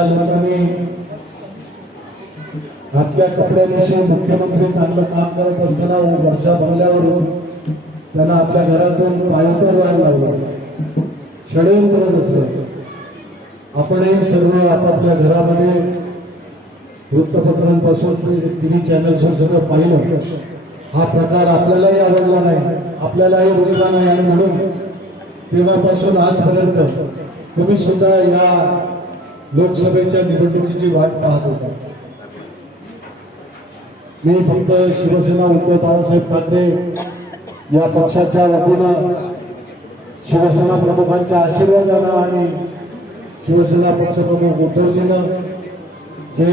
त्या लोकांनी घातल्या कपड्याविषयी मुख्यमंत्री चांगलं काम करत असताना वर्षा भरल्यावरून त्यांना आपल्या घरातून पायकर व्हायला लागलं षडयंत्र नसलं. आपणही सर्व आपापल्या घरामध्ये वृत्तपत्रांपासून ते टीव्ही चॅनल्सवर सगळं पाहिलं. हा प्रकार आपल्यालाही आवडला नाही. आपल्यालाही उडला नाही. आणि म्हणून तेव्हापासून आजपर्यंत तुम्ही सुद्धा या लोकसभेच्या निवडणुकीची वाट पाहत होता. मी फक्त शिवसेना उद्धव बाळासाहेब ठाकरे या पक्षाच्या वतीनं शिवसेना प्रमुखांच्या आशीर्वादानं आणि शिवसेना पक्षप्रमुख उद्धवजीनं जे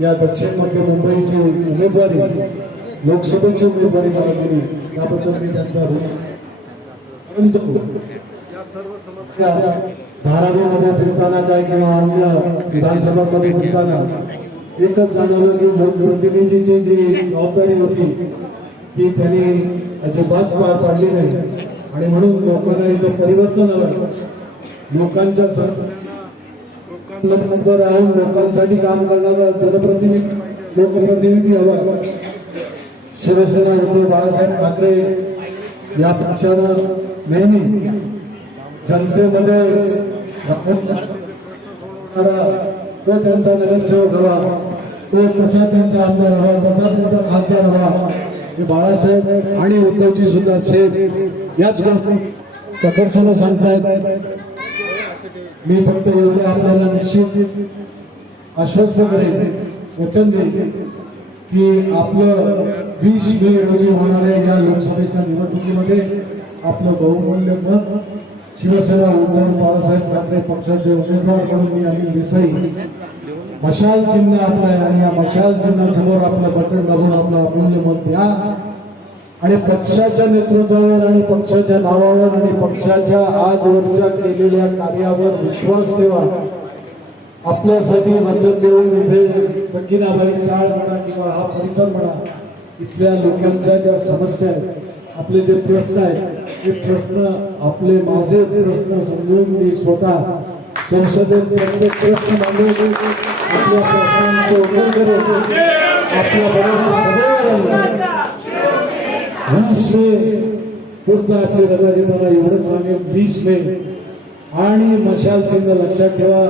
या दक्षिण मध्य मुंबईची उमेदवारी लोकसभेची उमेदवारी मला दिली त्याबद्दल मी त्यांचा ऋण परंतु धारावीमध्ये फिरताना काय किंवा अन्य विधानसभामध्ये फिरताना एकच जाणवलं की लोकप्रतिनिधीची जी जबाबदारी होती ती त्यांनी अजिबात पार पाडली नाही. आणि म्हणून लोकांना इथं परिवर्तन आलं. लोकांच्या उभं राहून लोकांसाठी काम करणारा जनप्रतिनिधी लोकप्रतिनिधी हवा. शिवसेना उद्धव बाळासाहेब ठाकरे या पक्षानं नेहमी जनतेमध्ये तो त्यांचा नगरसेवक हवा. तो कसा त्यांचा आमदार हवा तसा त्यांचा खासदार हवा. हे बाळासाहेब आणि उद्धवजी सुद्धा सेफ याच गोष्टी प्रकर्षानं सांगतायत. मी फक्त एवढे आपल्याला निश्चित आश्वस्त करेन वचन देईन की आपलं वीस मे रोजी होणाऱ्या या लोकसभेच्या निवडणुकीमध्ये आपलं बहुमूल्य मत शिवसेना आमदार बाळासाहेब ठाकरे पक्षाचे उमेदवार म्हणून मी अनिल देसाई. मशाल चिन्ह आपलं आहे आणि या मशाल चिन्हासमोर आपलं बटन दाबून आपलं अमूल्य मत द्या. आणि पक्षाच्या नेतृत्वावर आणि पक्षाच्या नावावर आणि पक्षाच्या आजवरच्या केलेल्या कार्यावर विश्वास ठेवा. आपल्यासाठी वचन देऊन इथे सकिनाबाई चाळ म्हणा किंवा हा परिसर म्हणा इथल्या लोकांच्या ज्या समस्या आहेत आपले जे प्रश्न आहेत ते प्रश्न आपले माझे प्रश्न समजून मी स्वतः संसदेत प्रत्येक प्रश्न मांडले आपल्या प्रश्नांचं उत्तर करत आपल्या बरोबर सदैव वीस मे पूर्ण आपली रजा घेताना एवढंच सांगेल वीस मे. आणि मशाल चिन्ह लक्षात ठेवा.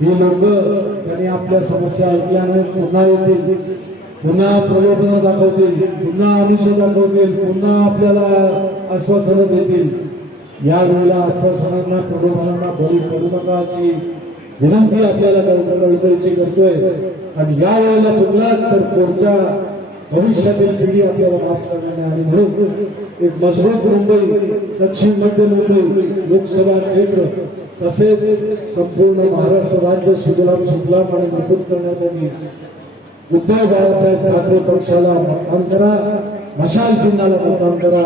ही लोक त्यांनी आपल्या समस्या ऐकल्या पुन्हा येतील. पुन्हा प्रलोभन दाखवतील पुन्हा आमिष दाखवतील पुन्हा आपल्याला आश्वासनं देतील. या वेळेला आश्वासनांना प्रलोभनांना बळी पडू नका अशी विनंती आपल्याला कळकळीची करतोय. आणि या वेळेला चुकलात तर पुढच्या भविष्यातील पिढी आपल्याला माफ करण्याने आणि म्हणून एक मजबूत मुंबई दक्षिण मध्य मुंबई लोकसभा क्षेत्र तसेच संपूर्ण महाराष्ट्र राज्य सुजलाम सुफलाम आणि मजबूत करण्यासाठी उद्धव बाळासाहेब ठाकरे पक्षाला मतदान करा मशाल चिन्हाला मतदान करा